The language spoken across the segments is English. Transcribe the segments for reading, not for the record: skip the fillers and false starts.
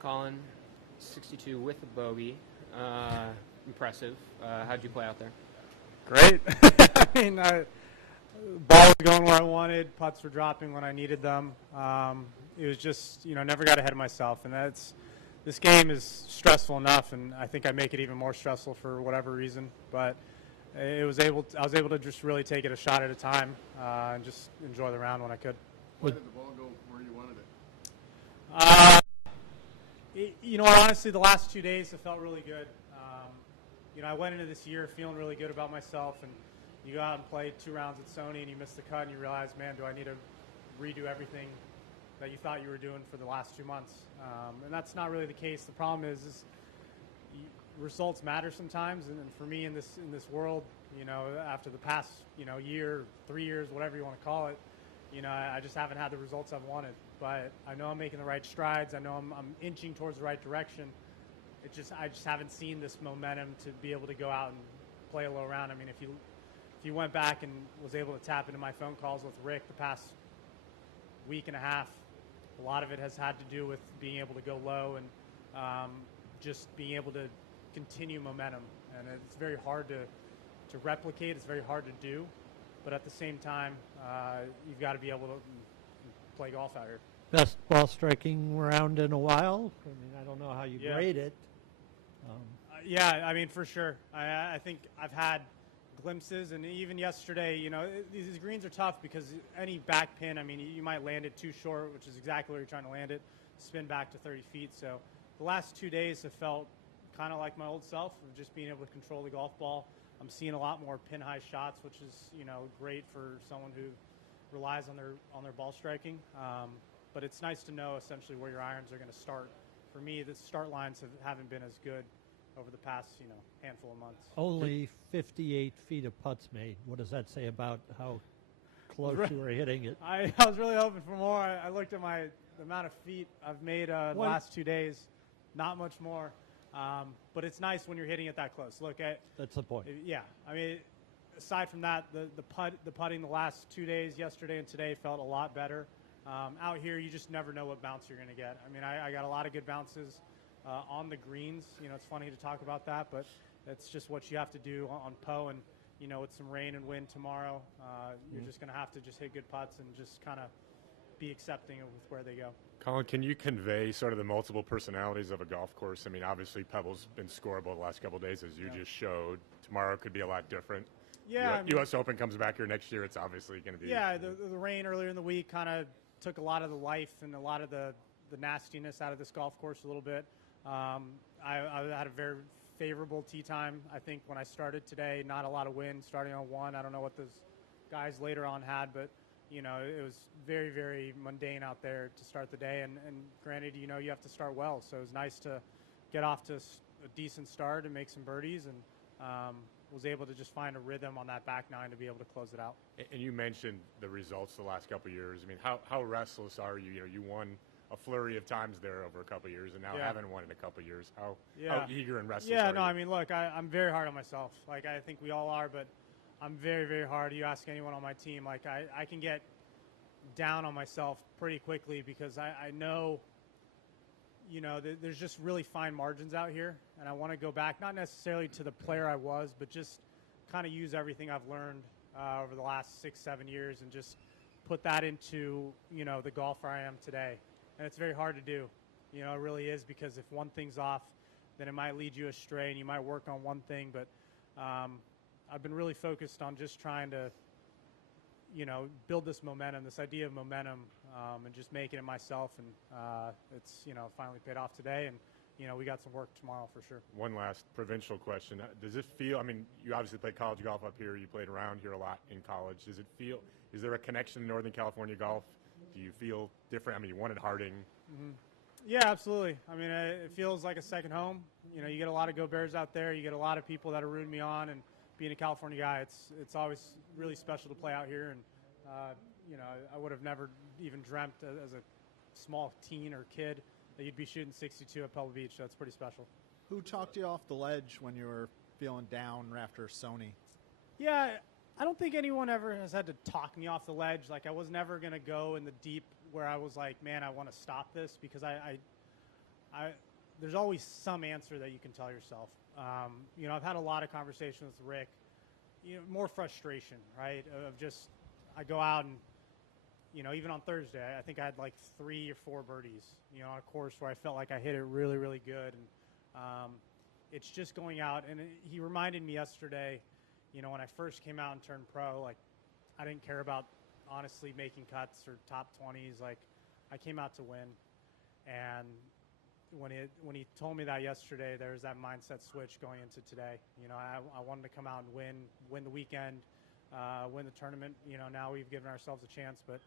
Collin, 62 with a bogey. Impressive. How'd you play out there? Great. I mean, ball was going where I wanted. Putts were dropping when I needed them. It was just, never got ahead of myself. And this game is stressful enough, and I think I make it even more stressful for whatever reason. But I was able to just really take it a shot at a time and just enjoy the round when I could. Why did the ball go where you wanted it? Honestly, the last 2 days have felt really good. I went into this year feeling really good about myself, and you go out and play 2 rounds at Sony, and you miss the cut, and you realize, man, do I need to redo everything that you thought you were doing for the last 2 months? And that's not really the case. The problem is results matter sometimes, and for me in this world, after the past year, 3 years, whatever you want to call it, I just haven't had the results I've wanted. But I know I'm making the right strides. I know I'm inching towards the right direction. I just haven't seen this momentum to be able to go out and play a low round. I mean, if you went back and was able to tap into my phone calls with Rick the past week and a half, a lot of it has had to do with being able to go low and just being able to continue momentum. And it's very hard to replicate. It's very hard to do. But at the same time, you've got to be able to play golf out here. Best ball striking round in a while. I mean, I don't know how you grade it. Yeah, I mean, for sure. I think I've had glimpses, and even yesterday, these greens are tough because any back pin, I mean, you might land it too short, which is exactly where you're trying to land it, spin back to 30 feet. So the last 2 days have felt kind of like my old self, of just being able to control the golf ball. I'm seeing a lot more pin high shots, which is great for someone who relies on their ball striking. But it's nice to know essentially where your irons are going to start. For me, the start lines haven't been as good over the past handful of months. Only 58 feet of putts made. What does that say about how close you were hitting it? I was really hoping for more. I looked at the amount of feet I've made the last 2 days. Not much more. But it's nice when you're hitting it that close. That's the point. Yeah. I mean, aside from that, the putting the last 2 days, yesterday and today, felt a lot better. Out here, you just never know what bounce you're going to get. I mean, I got a lot of good bounces on the greens. It's funny to talk about that, but that's just what you have to do on Poe. And, with some rain and wind tomorrow, you're just going to have to just hit good putts and just kind of be accepting of where they go. Collin, can you convey sort of the multiple personalities of a golf course? I mean, obviously Pebble's been scoreable the last couple of days, as you just showed. Tomorrow could be a lot different. Yeah. U.S. Open comes back here next year. It's obviously going to be. Yeah, the rain earlier in the week kind of took a lot of the life and a lot of the nastiness out of this golf course a little bit. I had a very favorable tee time, I think, when I started today. Not a lot of wind, starting on 1. I don't know what those guys later on had, but, it was very, very mundane out there to start the day. And granted, you have to start well. So it was nice to get off to a decent start and make some birdies, and was able to just find a rhythm on that back nine to be able to close it out. And you mentioned the results the last couple of years. I mean, how restless are you? You won a flurry of times there over a couple of years, and now haven't won in a couple of years. How eager and restless are you? I mean, look, I'm very hard on myself. I think we all are, but I'm very, very hard. You ask anyone on my team, I can get down on myself pretty quickly because I know, there's just really fine margins out here, and I want to go back, not necessarily to the player I was, but just kind of use everything I've learned over the last 6-7 years and just put that into, the golfer I am today. And it's very hard to do. It really is, because if one thing's off, then it might lead you astray, and you might work on one thing. But I've been really focused on just trying to, build this momentum, this idea of momentum, and just making it myself. And it's, finally paid off today. And, we got some work tomorrow for sure. One last provincial question. Does it feel, I mean, you obviously played college golf up here. You played around here a lot in college. Does it feel, is there a connection to Northern California golf? Do you feel different? I mean, you won at Harding. Mm-hmm. Yeah, absolutely. I mean, it feels like a second home. You get a lot of go-bears out there. You get a lot of people that are rooting me on, and being a California guy, it's always really special to play out here. And, I would have never even dreamt as a small teen or kid that you'd be shooting 62 at Pebble Beach. So it's pretty special. Who talked you off the ledge when you were feeling down after Sony? Yeah, I don't think anyone ever has had to talk me off the ledge. I was never going to go in the deep where I was like, man, I want to stop this, because there's always some answer that you can tell yourself. I've had a lot of conversations with Rick. More frustration, right? Of just I go out and even on Thursday, I think I had like 3 or 4 birdies. On a course where I felt like I hit it really, really good, and it's just going out. And he reminded me yesterday, when I first came out and turned pro, like I didn't care about honestly making cuts or top 20s. Like I came out to win, and when he told me that yesterday, there was that mindset switch going into today. I wanted to come out and win the weekend, win the tournament. Now we've given ourselves a chance, but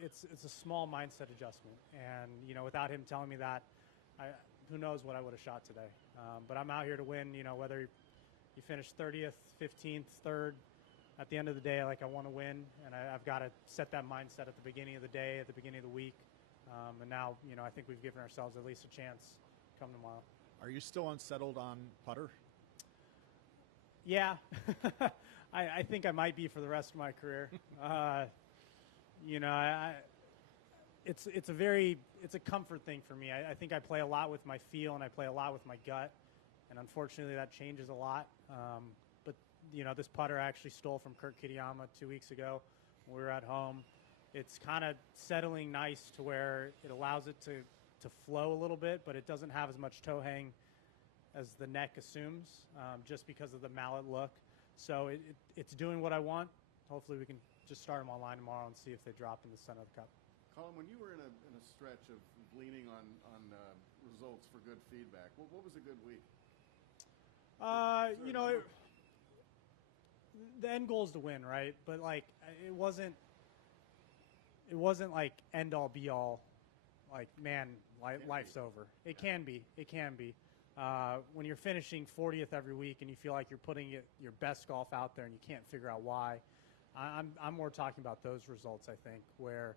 it's a small mindset adjustment. And without him telling me that, who knows what I would have shot today. But I'm out here to win. Whether you finish 30th, 15th, 3rd, at the end of the day, like I want to win, and I've got to set that mindset at the beginning of the day, at the beginning of the week. And now, I think we've given ourselves at least a chance come tomorrow. Are you still unsettled on putter? Yeah. I think I might be for the rest of my career. It's a comfort thing for me. I think I play a lot with my feel and I play a lot with my gut. And unfortunately that changes a lot. But this putter I actually stole from Kurt Kitayama 2 weeks ago when we were at home. It's kind of settling nice to where it allows it to flow a little bit, but it doesn't have as much toe hang as the neck assumes, just because of the mallet look. So it's doing what I want. Hopefully we can just start them online tomorrow and see if they drop in the center of the cup. Collin, when you were in a stretch of leaning on results for good feedback, what was a good week? The end goal is to win, right? But like it wasn't like end all be all. Like man, life's over. It can be. When you're finishing 40th every week and you feel like you're putting your best golf out there and you can't figure out why, I'm more talking about those results. I think where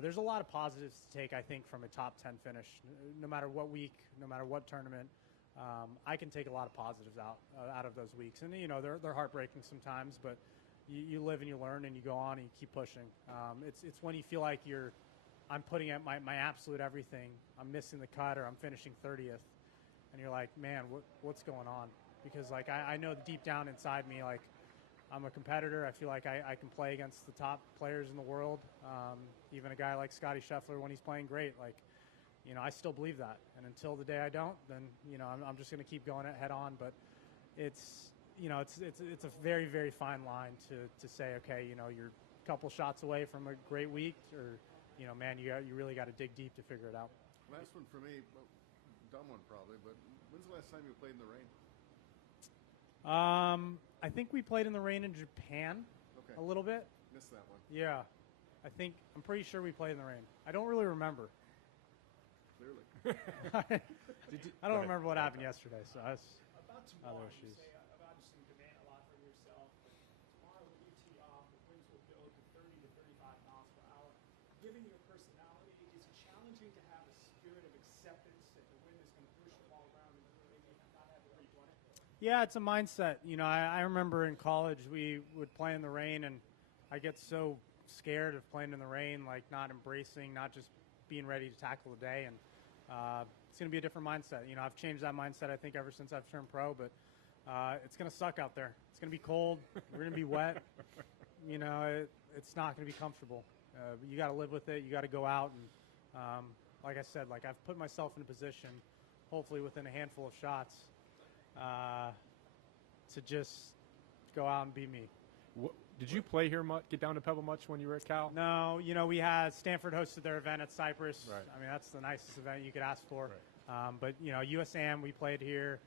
there's a lot of positives to take. I think from a top 10 finish, no matter what week, no matter what tournament, I can take a lot of positives out of those weeks. And they're heartbreaking sometimes, but you live and you learn and you go on and you keep pushing. It's when you feel like I'm putting at my absolute everything. I'm missing the cut or I'm finishing 30th. And you're like, man, what's going on? Because like I know deep down inside me, like I'm a competitor. I feel like I can play against the top players in the world. Even a guy like Scotty Scheffler when he's playing great. Like, I still believe that. And until the day I don't, then I'm just going to keep going head on. But it's a very, very fine line to say, okay, you're a couple shots away from a great week, or man, you really got to dig deep to figure it out. Last one for me. Dumb one probably, but when's the last time you played in the rain? I think we played in the rain in Japan a little bit. Missed that one. Yeah. I'm pretty sure we played in the rain. I don't really remember. Clearly. I don't remember what happened yesterday, so that's about tomorrow, other issues. You say, obviously you demand a lot from yourself, but tomorrow when you tee off, the winds will go to 30 to 35 miles per hour. Given your personality, is it challenging to have a spirit of acceptance that the wind is going to push the ball around and maybe not have to re-run it? Yeah, it's a mindset. I remember in college we would play in the rain, and I get so scared of playing in the rain, like not embracing, not just being ready to tackle the day. And it's going to be a different mindset. I've changed that mindset, I think, ever since I've turned pro, but it's going to suck out there. It's going to be cold. We're going to be wet. It's not going to be comfortable. You got to live with it. You got to go out. And like I said, like I've put myself in a position, hopefully within a handful of shots, to just go out and be me. Did you play here much, get down to Pebble much when you were at Cal? No, we had Stanford hosted their event at Cypress. Right. I mean, that's the nicest event you could ask for. Right. But, USAM, we played here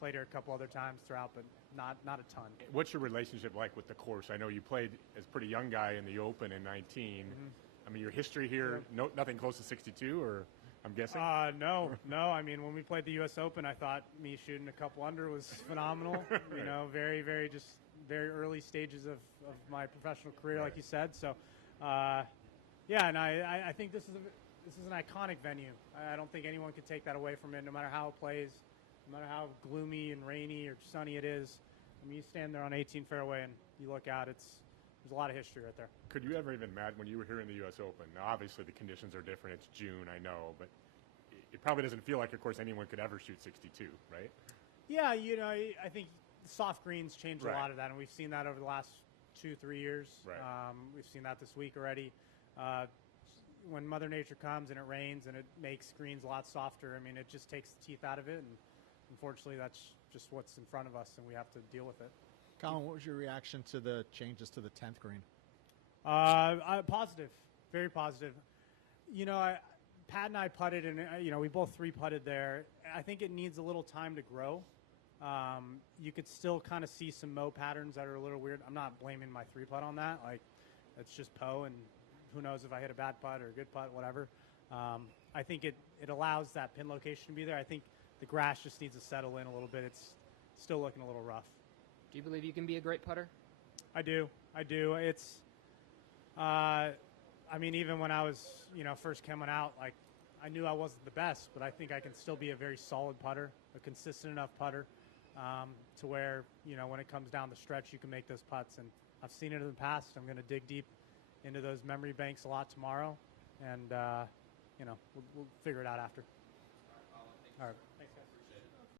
a couple other times throughout, but not a ton. What's your relationship like with the course? I know you played as a pretty young guy in the Open in 19. Mm-hmm. I mean, your history here, nothing close to 62, or I'm guessing? No. I mean, when we played the U.S. Open, I thought me shooting a couple under was phenomenal. Very, very very early stages of my professional career, like you said. So, and I think this is an iconic venue. I don't think anyone could take that away from it, no matter how it plays, no matter how gloomy and rainy or sunny it is. I mean, you stand there on 18 fairway and you look out, there's a lot of history right there. Could you ever even imagine when you were here in the U.S. Open? Now, obviously, the conditions are different. It's June, I know, but it probably doesn't feel like, of course, anyone could ever shoot 62, right? Yeah, I think soft greens change a Right. lot of that, and we've seen that over the last 2-3 years. Right. We've seen that this week already. When Mother Nature comes and it rains and it makes greens a lot softer, I mean, it just takes the teeth out of it, and unfortunately, that's just what's in front of us, and we have to deal with it. Collin, what was your reaction to the changes to the 10th green? Positive, very positive. Pat and I putted, and we both 3-putted there. I think it needs a little time to grow. You could still kind of see some mow patterns that are a little weird. I'm not blaming my 3-putt on that. Like, it's just Poe, and who knows if I hit a bad putt or a good putt, whatever. I think it allows that pin location to be there. I think the grass just needs to settle in a little bit. It's still looking a little rough. Do you believe you can be a great putter? I do. It's, even when I was, first coming out, like, I knew I wasn't the best, but I think I can still be a very solid putter, a consistent enough putter, to where, when it comes down the stretch, you can make those putts. And I've seen it in the past. I'm going to dig deep into those memory banks a lot tomorrow, and, we'll figure it out after. All right. Thanks.